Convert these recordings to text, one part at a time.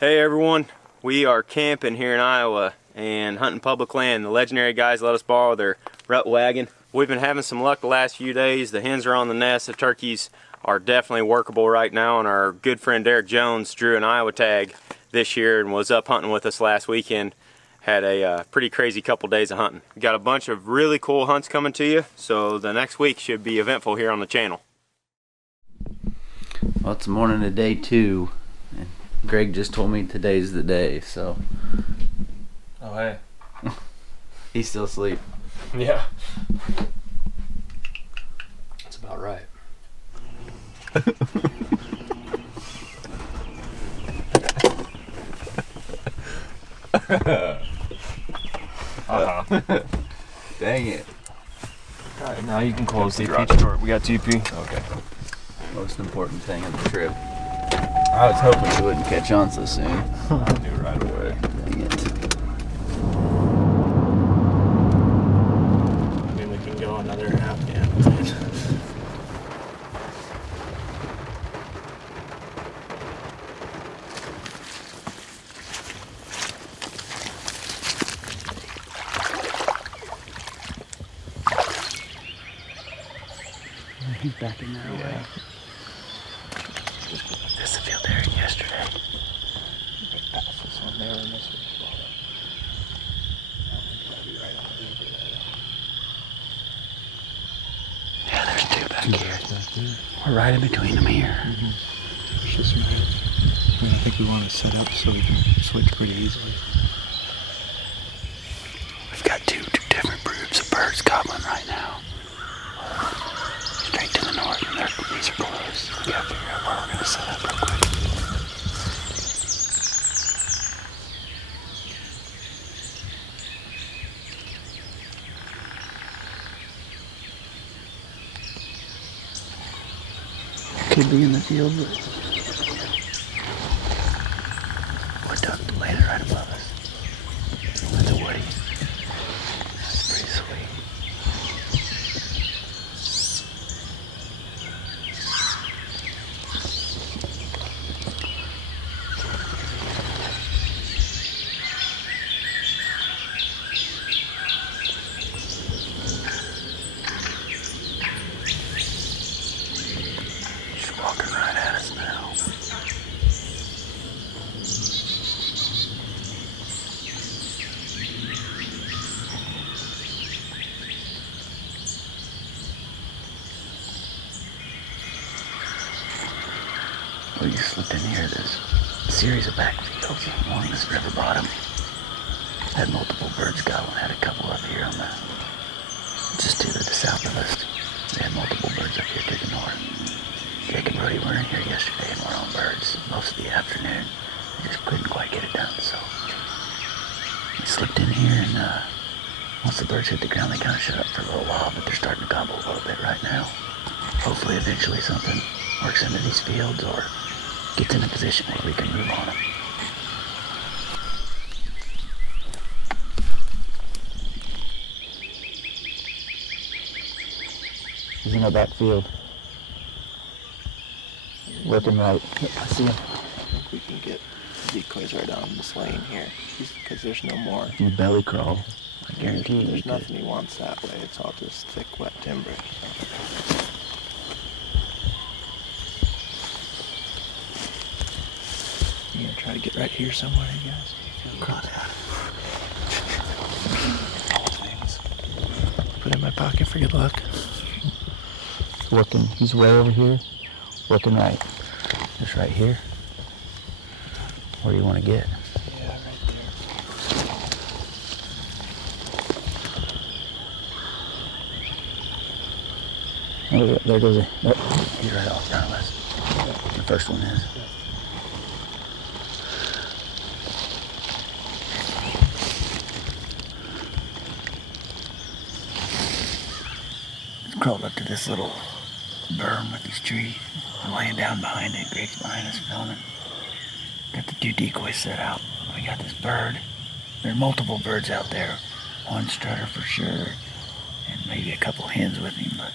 Hey everyone, we are camping here in Iowa and hunting public land. The legendary guys let us borrow their rut wagon. We've been having some luck the last few days. The hens are on the nest, the turkeys are definitely workable right now, and our good friend Derik Jones drew an Iowa tag this year and was up hunting with us last weekend. Had a pretty crazy couple days of hunting. We got a bunch of really cool hunts coming to you, so the next week should be eventful here on the channel. Well, it's the morning of day 2, and Greg just told me today's the day, so. Oh, hey. He's still asleep. Yeah. That's about right. Dang it. Alright, now you can close the garage door. We got TP. Okay. Most important thing of the trip. I was hoping we wouldn't catch on so soon. I knew right away. Dang it. I mean, we can go another half damn. He's back in there. Yeah. This is the field there yesterday. Pass this one there and this one. Yeah, there's 2 back here. We're right in between them here. It's just right. I mean, I think we want to set up so we can switch pretty easily. We've got two different broods of birds gobbling right now. Straight to the north, and these are close. We gotta figure out where we're gonna set up real quick. Could be in the field, but we're done landing right above us. That's a woody. That's pretty sweet. She's walking right at us now. Well, you slipped in here. There's a series of backfields along this river bottom. Had multiple birds gobbling. Had a couple up here on the, just to the south of us. They had multiple birds up here to the north. Jake and Brody were in here yesterday and were on birds most of the afternoon. We just couldn't quite get it done, so we slipped in here, and once the birds hit the ground, they kind of shut up for a little while, but they're starting to gobble a little bit right now. Hopefully eventually something works into these fields or gets in a position where we can move on them. He's in our backfield. Working right. I see him. I think we can get decoys right on this lane here, because there's no more. You belly crawl. I guarantee you. There's nothing he wants that way. It's all just thick, wet timber. So. You gonna try to get right here somewhere, you guys? Put it in my pocket for good luck. Working. He's way over here. Working right. Just right here. Where do you want to get? Yeah, right there. Oh, there goes it. Oh, he's right off front of us. The first one is. It's crawled up to this little berm with these trees. I'm laying down behind it. Greg's behind us filming. Got the 2 decoys set out. We got this bird. There are multiple birds out there. One strutter for sure, and maybe a couple hens with him, but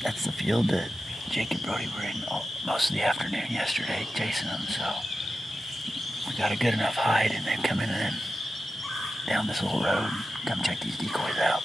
that's the field that Jake and Brody were in most of the afternoon yesterday chasing them, so we got a good enough hide, and they've come in and down this little road and come check these decoys out.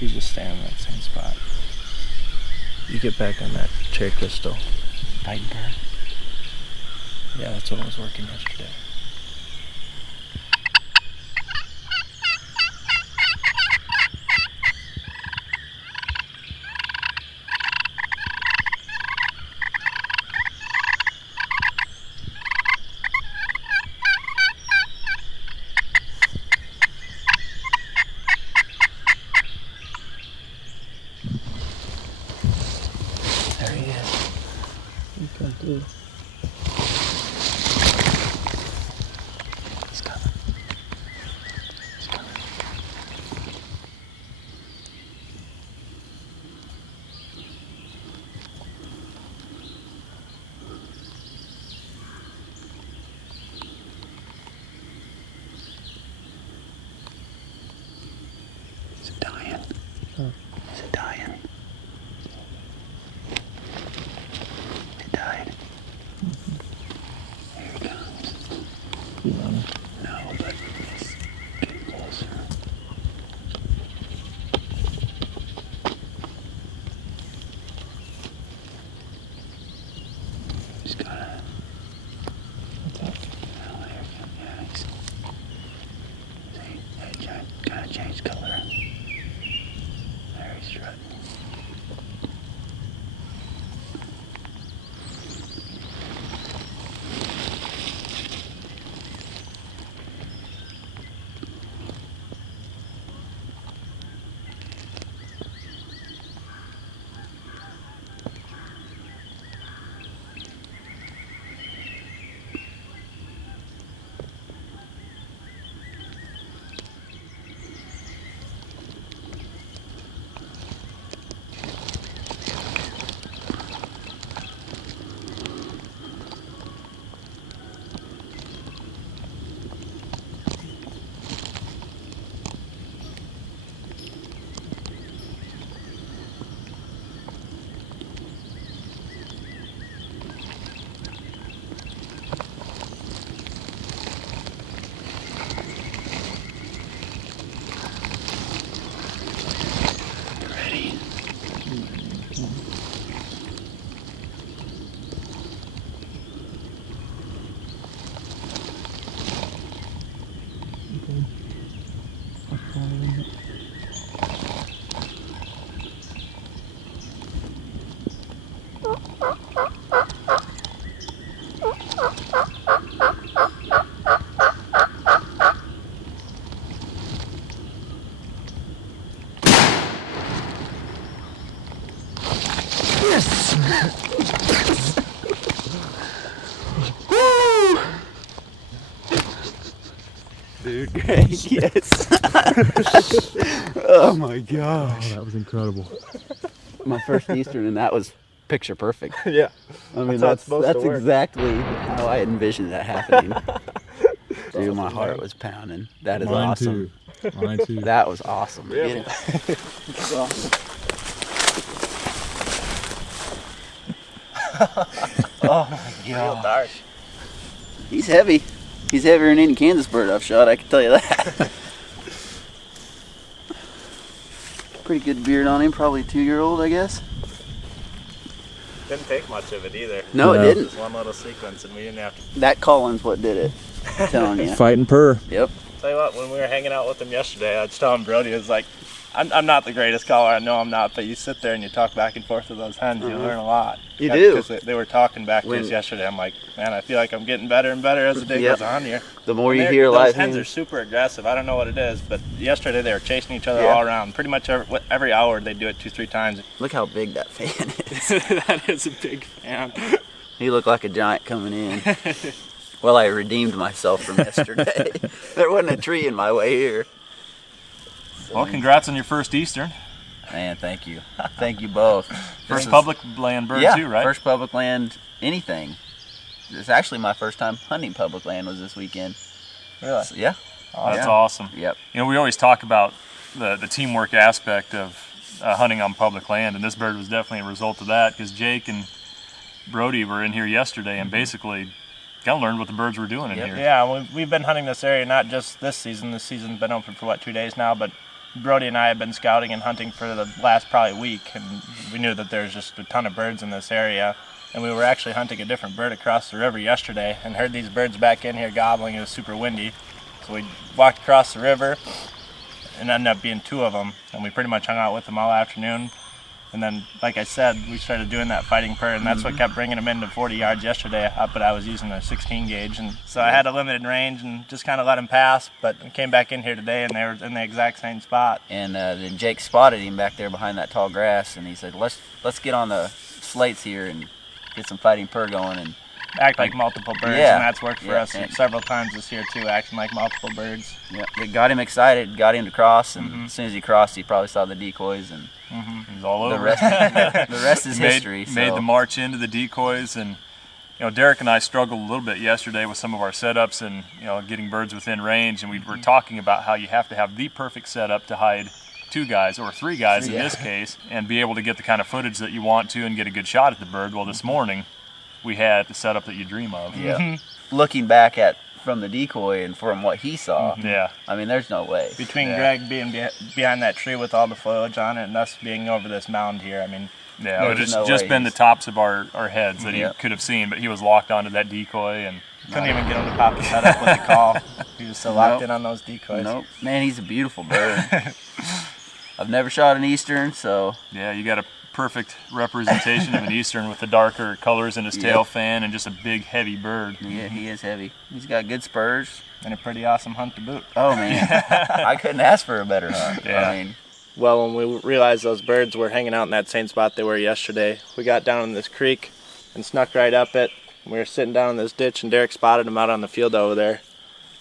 He's just standing in that same spot. You get back on that cherry crystal. Fighting bird. Yeah, that's what was working yesterday. There he is. He's coming through. He's coming. He's coming. Is it dying? Huh. Is it dying? It died. Here it comes. Keep running. No, but it's getting closer. He's gotta. Attack. Oh, there he comes. Yeah, he's. See, that kind of changed color. There he's strutting. Ready? Dude, great. Yes. Oh my gosh. Oh, that was incredible. My first Eastern, and that was picture perfect. Yeah. I mean, That's how it's supposed to that's work. exactly how I envisioned that happening. Dude, my heart was pounding. That is Mine awesome. too. Mine too. That was awesome. Really? Get it. That's awesome. Oh my Real god. dark. He's heavy. He's heavier than any Kansas bird I've shot, I can tell you that. Pretty good beard on him, probably a 2-year-old, I guess. Didn't take much of it either. No, it didn't. Just one little sequence, and we didn't have to. That calling's what did it. I'm telling you. Fight and purr. Yep. Tell you what, when we were hanging out with him yesterday, I was telling Brody, I was like, I'm not the greatest caller, I know I'm not, but you sit there and you talk back and forth with those hens, you learn a lot. You do. Because they were talking back to us yesterday. I'm like, man, I feel like I'm getting better and better as the day goes on here. The more you And hear those live hens are super aggressive. I don't know what it is, but yesterday they were chasing each other all around. Pretty much every hour they do it 2-3 times. Look how big that fan is. That is a big fan. He looked like a giant coming in. Well, I redeemed myself from yesterday. There wasn't a tree in my way here. Well, congrats on your first Eastern. Man, thank you. Thank you both. First public land bird too, right? First public land anything. It's actually my first time hunting public land was this weekend. Really? So, yeah. Oh, that's awesome. Yep. You know, we always talk about the teamwork aspect of hunting on public land, and this bird was definitely a result of that, because Jake and Brody were in here yesterday and basically kind of learned what the birds were doing in here. Yeah, we've been hunting this area not just this season. This season's been open for, what, 2 days now, but Brody and I have been scouting and hunting for the last probably week, and we knew that there's just a ton of birds in this area. And we were actually hunting a different bird across the river yesterday and heard these birds back in here gobbling. It was super windy. So we walked across the river and ended up being 2 of them. And we pretty much hung out with them all afternoon. And then, like I said, we started doing that fighting purr, and that's what kept bringing them into 40 yards yesterday. But I was using a 16 gauge, and so I had a limited range and just kind of let them pass. But I came back in here today, and they were in the exact same spot. And then Jake spotted him back there behind that tall grass, and he said, let's get on the slates here and get some fighting purr going. And act like multiple birds, and that's worked for us several times this year too, acting like multiple birds. Yeah, it got him excited, got him to cross, and as soon as he crossed, he probably saw the decoys, and He's all over. the rest is history. Made the march into the decoys, and you know, Derik and I struggled a little bit yesterday with some of our setups and getting birds within range, and we were talking about how you have to have the perfect setup to hide 2 guys or 3 guys in this case, and be able to get the kind of footage that you want to and get a good shot at the bird. Well, this morning we had the setup that you dream of. Yeah. Looking back from the decoy and from what he saw, I mean, there's no way. Between Greg being behind that tree with all the foliage on it and us being over this mound here, I mean, it would have just been the tops of our heads that he could have seen, but he was locked onto that decoy and couldn't even get him to pop his head up with the call. He was so locked in on those decoys. Nope. Man, he's a beautiful bird. I've never shot an Eastern, so... Yeah, you got a perfect representation of an Eastern with the darker colors in his tail fan and just a big, heavy bird. Yeah, he is heavy. He's got good spurs. And a pretty awesome hunt to boot. Oh, man. I couldn't ask for a better hunt. Yeah. I mean... Well, when we realized those birds were hanging out in that same spot they were yesterday, we got down in this creek and snuck right up it. We were sitting down in this ditch, and Derik spotted them out on the field over there.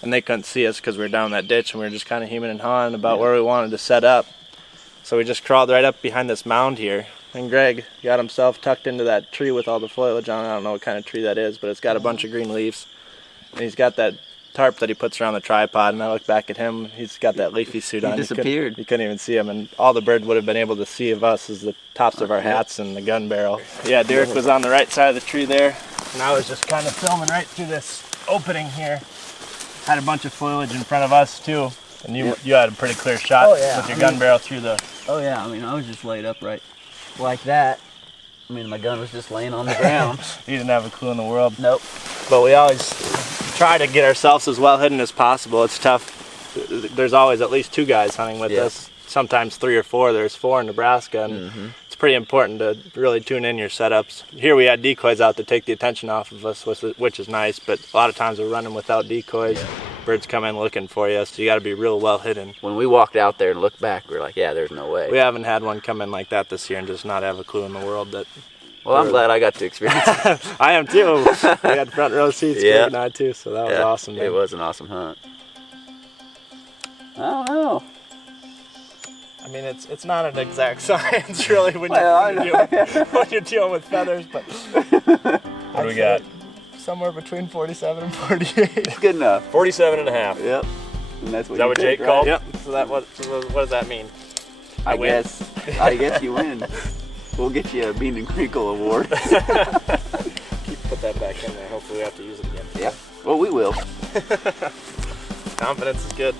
And they couldn't see us because we were down in that ditch, and we were just kind of hemming and hawing about where we wanted to set up. So we just crawled right up behind this mound here. And Greg got himself tucked into that tree with all the foliage on it. I don't know what kind of tree that is, but it's got a bunch of green leaves. And he's got that tarp that he puts around the tripod, and I look back at him, he's got that leafy suit on. He disappeared. You couldn't even see him, and all the bird would have been able to see of us is the tops of our hats and the gun barrel. Yeah, Derik was on the right side of the tree there, and I was just kind of filming right through this opening here. Had a bunch of foliage in front of us too, and you had a pretty clear shot with your gun barrel through the... Oh yeah, I mean, I was just laid up right like that. I mean, my gun was just laying on the ground. You didn't have a clue in the world. Nope. But we always try to get ourselves as well hidden as possible. It's tough. There's always at least 2 guys hunting with us. Sometimes 3 or 4. There's 4 in Nebraska, and it's pretty important to really tune in your setups. Here we had decoys out to take the attention off of us, which is nice, but a lot of times we're running without decoys. Birds come in looking for you, so you got to be real well hidden. When we walked out there and looked back, we were like, yeah, there's no way. We haven't had one come in like that this year and just not have a clue in the world that... Well, I'm glad I got to experience it. I am too. We had front row seats, Greg and I too, so that was awesome. Man. It was an awesome hunt. I don't know. I mean, it's not an exact science, really, when you're dealing with feathers, but... What do we got? Somewhere between 47 and 48. Good enough. 47 and a half. Yep. And that's Is that what Jake called? Yep. So what does that mean? I guess you win. We'll get you a Bean and Crinkle award. Put that back in there. Hopefully we have to use it again. Yeah. Well, we will. Confidence is good.